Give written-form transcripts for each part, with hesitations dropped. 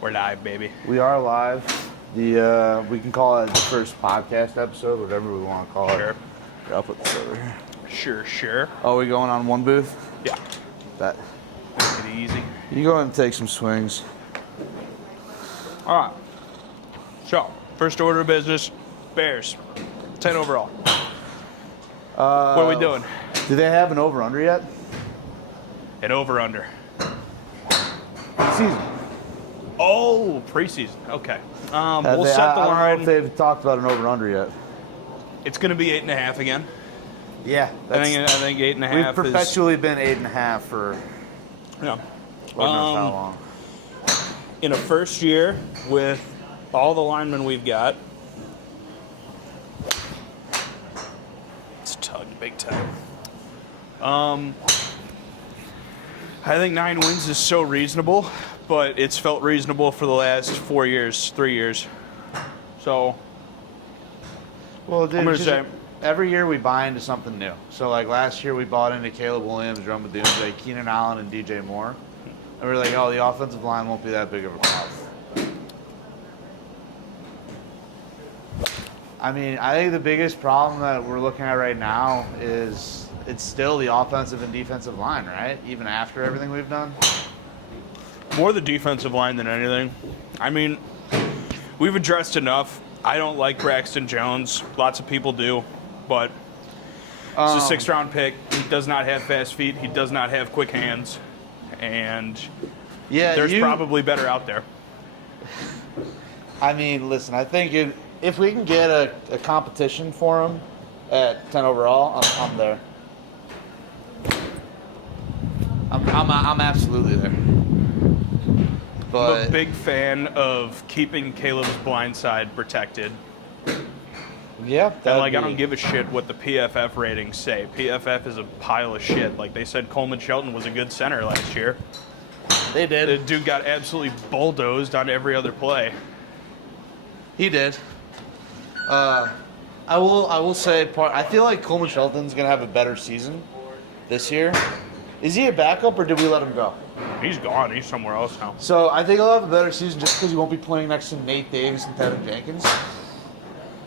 We're live, baby. We are live. We can call it the first podcast episode, whatever we want to call Sure. it. Here, I'll put this over here. Sure. Oh, we going on one booth? Yeah. That. Make it easy. You go ahead and take some swings. All right. So, first order of business, Bears. 10 overall. What are we doing? Do they have an over/under yet? An over/under. Season. Oh, preseason. Okay. We'll I set the don't know line. if they've talked about an over/under yet. It's going to be 8.5 again. Yeah, I think 8.5 we've is... perpetually been 8.5 for Yeah. Lord knows how long. In a first year with all the linemen we've got, it's tugged big time. I think 9 wins is so reasonable, but it's felt reasonable for the last 3 years. So Well, dude, I'm gonna just say- every year we buy into something new. So, like last year, we bought into Caleb Williams, Rome Odunze, Keenan Allen, and DJ Moore. And we're like, oh, the offensive line won't be that big of a problem. I mean, I think the biggest problem that we're looking at right now is it's still the offensive and defensive line, right? Even after everything we've done. more the defensive line than anything. I mean, we've addressed enough. I don't like Braxton Jones. Lots of people do, but it's a 6th round pick. He does not have fast feet. He does not have quick hands, and Yeah, there's probably better out there. I mean, listen, I think if we can get a competition for him at 10 overall, I'm there. I'm absolutely there. But I'm a big fan of keeping Caleb's blind side protected. yeah, And I don't give a shit what the PFF ratings say. PFF is a pile of shit. Like they said, Coleman Shelton was a good center last year. They did. The dude got absolutely bulldozed on every other play. He did. I will say I feel like Coleman Shelton's gonna have a better season this year. Is he a backup or did we let him go? He's gone. He's somewhere else now. So I think he'll have a better season just because he won't be playing next to Nate Davis and Tevin Jenkins.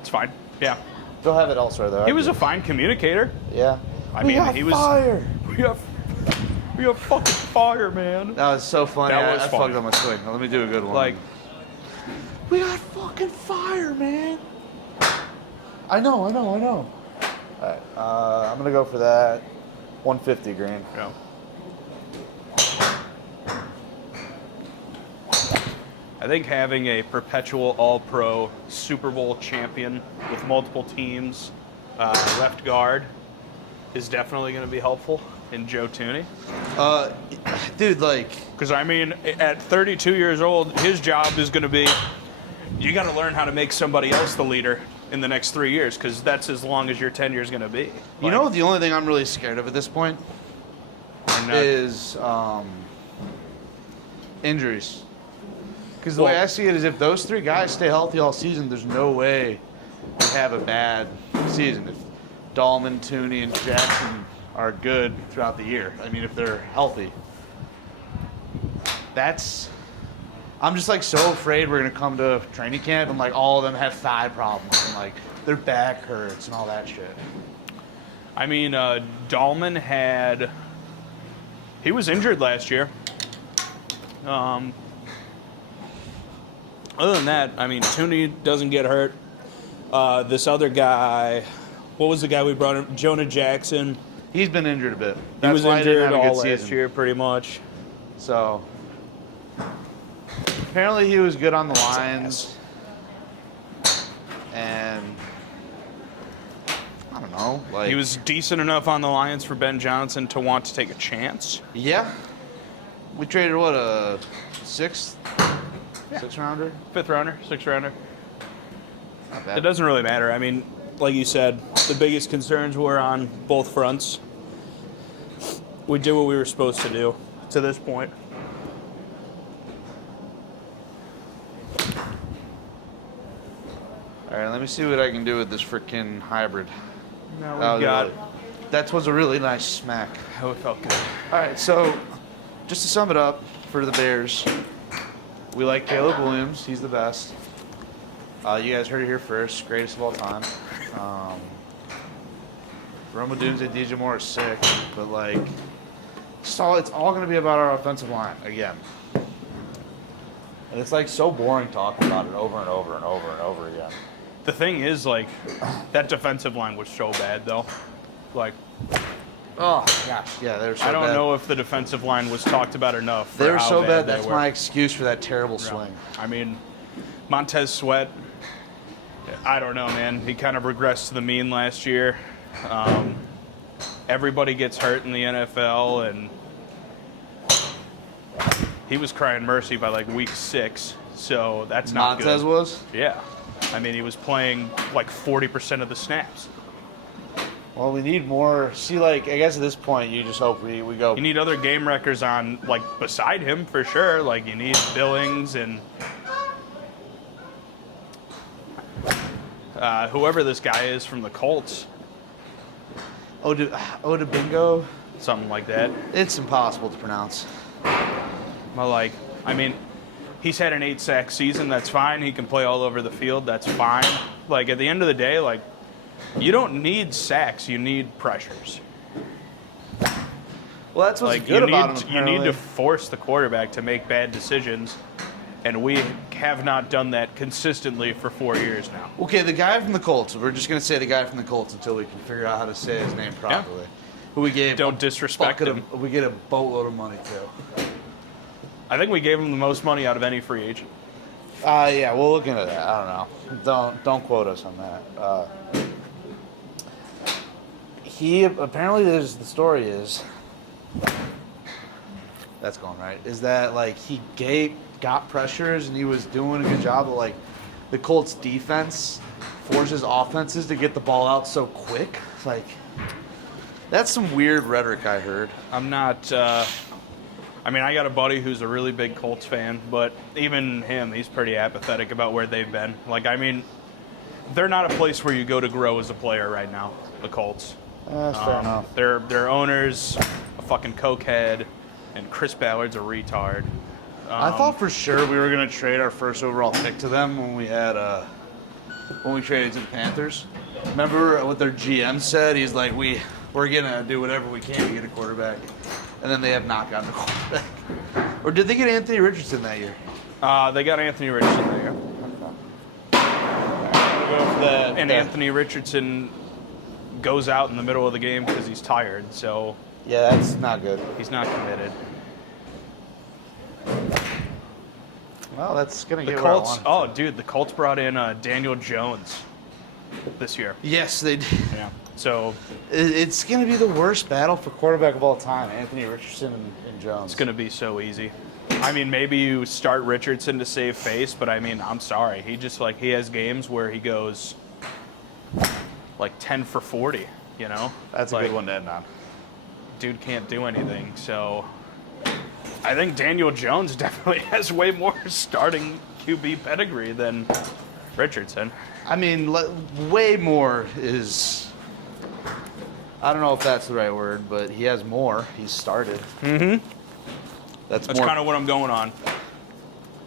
It's fine. Yeah. They'll have it elsewhere though. He was a fine communicator. yeah. I mean, he was. fire. We have fucking fire, man. That was so funny. That was I funny. fucked up my swing. Let me do a good one. Like, we got fucking fire, man. I know. All right, I'm gonna go for that. 150 grand. yeah. I think having a perpetual All-Pro Super Bowl champion with multiple teams, left guard, is definitely going to be helpful in Joe Thuney. Dude, like, Because, I mean, at 32 years old, his job is going to be, you got to learn how to make somebody else the leader in the next 3 years, because that's as long as your tenure is going to be. you know, the only thing I'm really scared of at this point is injuries. Because the way I see it is, if those 3 guys stay healthy all season, there's no way we have a bad season. If Dahlman, Thuney, and Jackson are good throughout the year, I mean, if they're healthy, I'm just like so afraid we're gonna come to training camp and like all of them have thigh problems and like their back hurts and all that shit. I mean, Dahlman he was injured last year. Other than that, I mean, Thuney doesn't get hurt. This other guy, what was the guy we brought in? Jonah Jackson. He's been injured a bit. He That's was why he didn't injured have a all good last season. year, pretty much. So apparently he was good on the Lions, and I don't know. Like He was decent enough on the Lions for Ben Johnson to want to take a chance. yeah. We traded what, a sixth rounder? 5th rounder, 6th rounder. Not bad. It doesn't really matter. I mean, like you said, the biggest concerns were on both fronts. We did what we were supposed to do to this point. All right, let me see what I can do with this freaking hybrid. Now we got. That was a really nice smack. Oh, it felt good. All right, so just to sum it up for the Bears, We like Caleb Williams. He's the best. You guys heard it here first. Greatest of all time. Roma Dunes and DJ Moore is sick, but like, it's all going to be about our offensive line again. And it's like so boring talking about it over and over and over and over again. The thing is, like, that defensive line was so bad, though. Like, oh gosh, yeah, they were so bad. I don't know if the defensive line was talked about enough. They were so bad. they That's were. my excuse for that terrible swing. I mean, Montez Sweat, I don't know, man. He kind of regressed to the mean last year. Everybody gets hurt in the NFL, and he was crying mercy by like week 6. So that's not good. Montez was? Yeah. I mean, he was playing like 40% of the snaps. Well, we need more. See, like, I guess at this point, you just hope we go. You need other game wreckers on, like, beside him for sure. Like, you need Billings and whoever this guy is from the Colts. Odabingo? Something like that. It's impossible to pronounce. But, like, I mean, he's had an 8-sack season. That's fine. He can play all over the field. That's fine. Like, at the end of the day, like, you don't need sacks. You need pressures. Well, that's what's Like, good about him. you need to force the quarterback to make bad decisions, and we have not done that consistently for 4 years now. Okay, the guy from the Colts. We're just going to say the guy from the Colts until we can figure out how to say his name properly. Who we gave Don't disrespect him. We get a boatload of money to. I think we gave him the most money out of any free agent. Yeah, we'll look into that. I don't know. Don't quote us on that. He apparently the story is that's going right. Is that like he got pressures and he was doing a good job, but like the Colts defense forces offenses to get the ball out so quick. It's like that's some weird rhetoric I heard. I'm not. I mean, I got a buddy who's a really big Colts fan, but even him, he's pretty apathetic about where they've been. Like, I mean, they're not a place where you go to grow as a player right now, the Colts. That's fair enough. Their owner's a fucking cokehead, and Chris Ballard's a retard. I thought for sure we were gonna trade our first overall pick to them when we traded to the Panthers. Remember what their GM said? He's like, we're gonna do whatever we can to get a quarterback, and then they have not gotten a quarterback. Or did they get Anthony Richardson that year? They got Anthony Richardson there. And Anthony Richardson goes out in the middle of the game because he's tired, so Yeah, that's not good. he's not committed. Well, that's gonna The get Colts, where I want. the Colts brought in Daniel Jones this year. Yes, they did. Yeah. So It's gonna be the worst battle for quarterback of all time: Anthony Richardson and Jones. it's going to be so easy. I mean, maybe you start Richardson to save face, but I mean, I'm sorry. He has games where he goes like 10 for 40, you know? That's a Like, good one to end on. Dude can't do anything. So I think Daniel Jones definitely has way more starting QB pedigree than Richardson. I mean, way more is. I don't know if that's the right word, but he has more. He's started. Mm-hmm. That's That's more. kind of what I'm going on.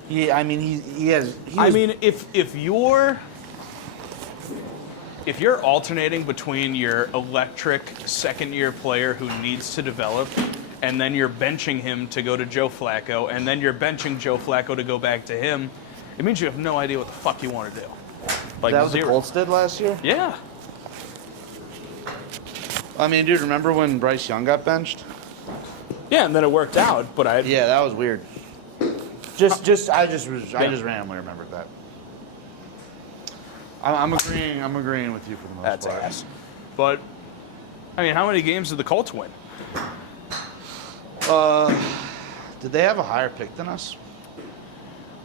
I mean, he has. I mean, if you're alternating between your electric second-year player who needs to develop, and then you're benching him to go to Joe Flacco, and then you're benching Joe Flacco to go back to him, it means you have no idea what the fuck you want to do. Like, that was zero. what Colts did last year. Yeah. I mean, dude, remember when Bryce Young got benched? Yeah, and then it worked out, but Yeah, that was weird. I just randomly remembered that. I'm agreeing with you for the most That's part. ass. But, I mean, how many games did the Colts win? Did they have a higher pick than us?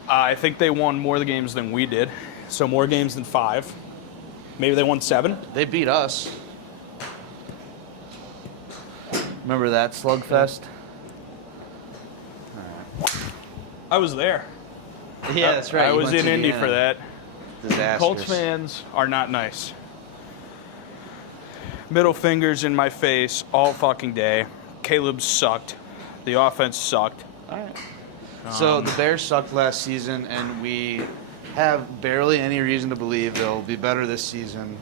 I think they won more of the games than we did. So more games than 5. Maybe they won 7. They beat us. Remember that slugfest? I was there. Yeah, that's right. I You was went in to Indy the for that. Disastrous. Colts fans are not nice. Middle fingers in my face all fucking day. Caleb sucked. The offense sucked. All right. So the Bears sucked last season, and we have barely any reason to believe they'll be better this season.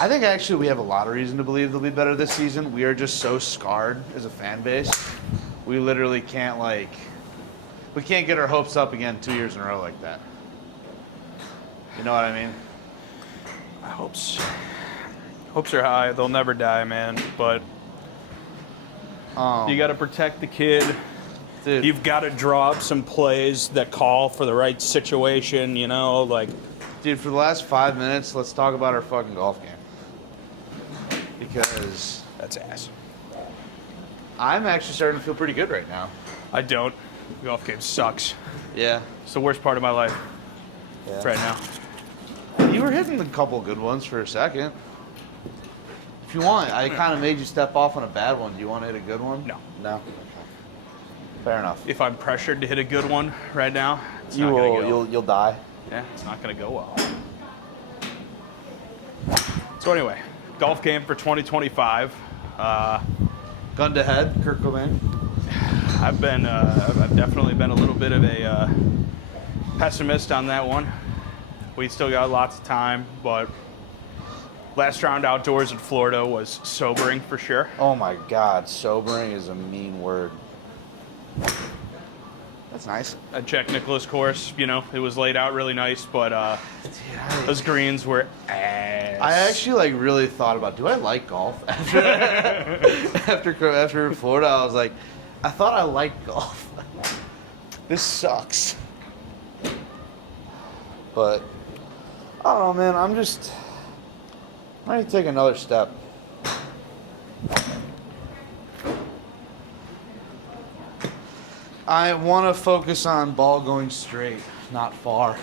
I think actually we have a lot of reason to believe they'll be better this season. We are just so scarred as a fan base. We literally can't we can't get our hopes up again 2 years in a row like that. You know what I mean? Hopes are high. They'll never die, man. But you got to protect the kid. Dude, You've got to draw up some plays that call for the right situation, you know, like. dude, for the last 5 minutes, let's talk about our fucking golf game. Because That's ass. I'm actually starting to feel pretty good right now. I don't. The golf game sucks. Yeah. It's the worst part of my life right now. You were hitting a couple good ones for a second. If you want, I kind of made you step off on a bad one. Do you want to hit a good one? No. No. Fair enough. If I'm pressured to hit a good one right now, it's You not will. gonna go. You'll die. Yeah, it's not going to go well. So anyway, golf game for 2025. Gun to head, Kurt Cobain. I've definitely been a little bit of a pessimist on that one. We still got lots of time, but last round outdoors in Florida was sobering for sure. Oh my God, sobering is a mean word. That's nice. A Jack Nicklaus course, you know, it was laid out really nice, but those greens were ass. I actually really thought about, do I like golf? After Florida, I was like, I thought I liked golf. This sucks. But I don't know, man. I'm ready to take another step. I want to focus on ball going straight, not far.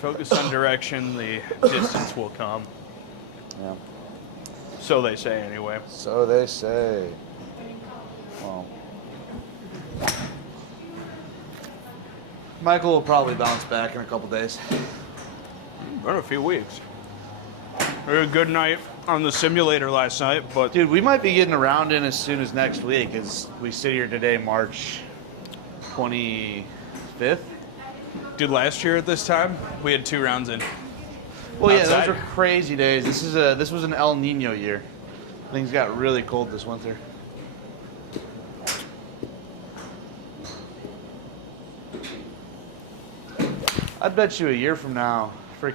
Focus on direction, the distance will come. Yeah. So they say anyway. So they say. Well, Michael will probably bounce back in a couple days. In a few weeks. We had a good night on the simulator last night, but Dude, we might be getting a round in as soon as next week as we sit here today, March 25th. dude, last year at this time, we had 2 rounds in. Well, yeah, Outside. those are crazy days. This was an El Nino year. Things got really cold this winter. I'd bet you a year from now, we're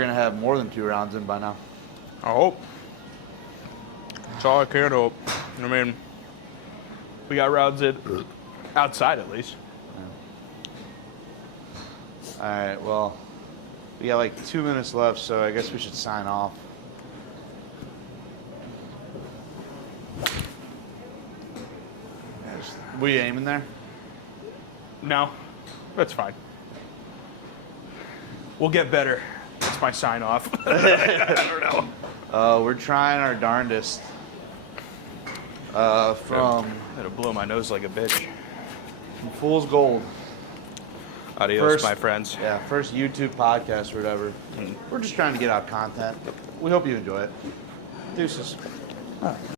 gonna have more than 2 rounds in by now. I hope. That's all I can hope. I mean, we got rounds in outside at least. All right, well, we got 2 minutes left, so I guess we should sign off. Were you aiming there? No, that's fine. We'll get better. That's my sign off. I don't know. We're trying our darndest. It'll blow my nose like a bitch. From Fool's Gold. Adios, my friends. Yeah, first YouTube podcast or whatever. We're just trying to get out content. We hope you enjoy it. Deuces.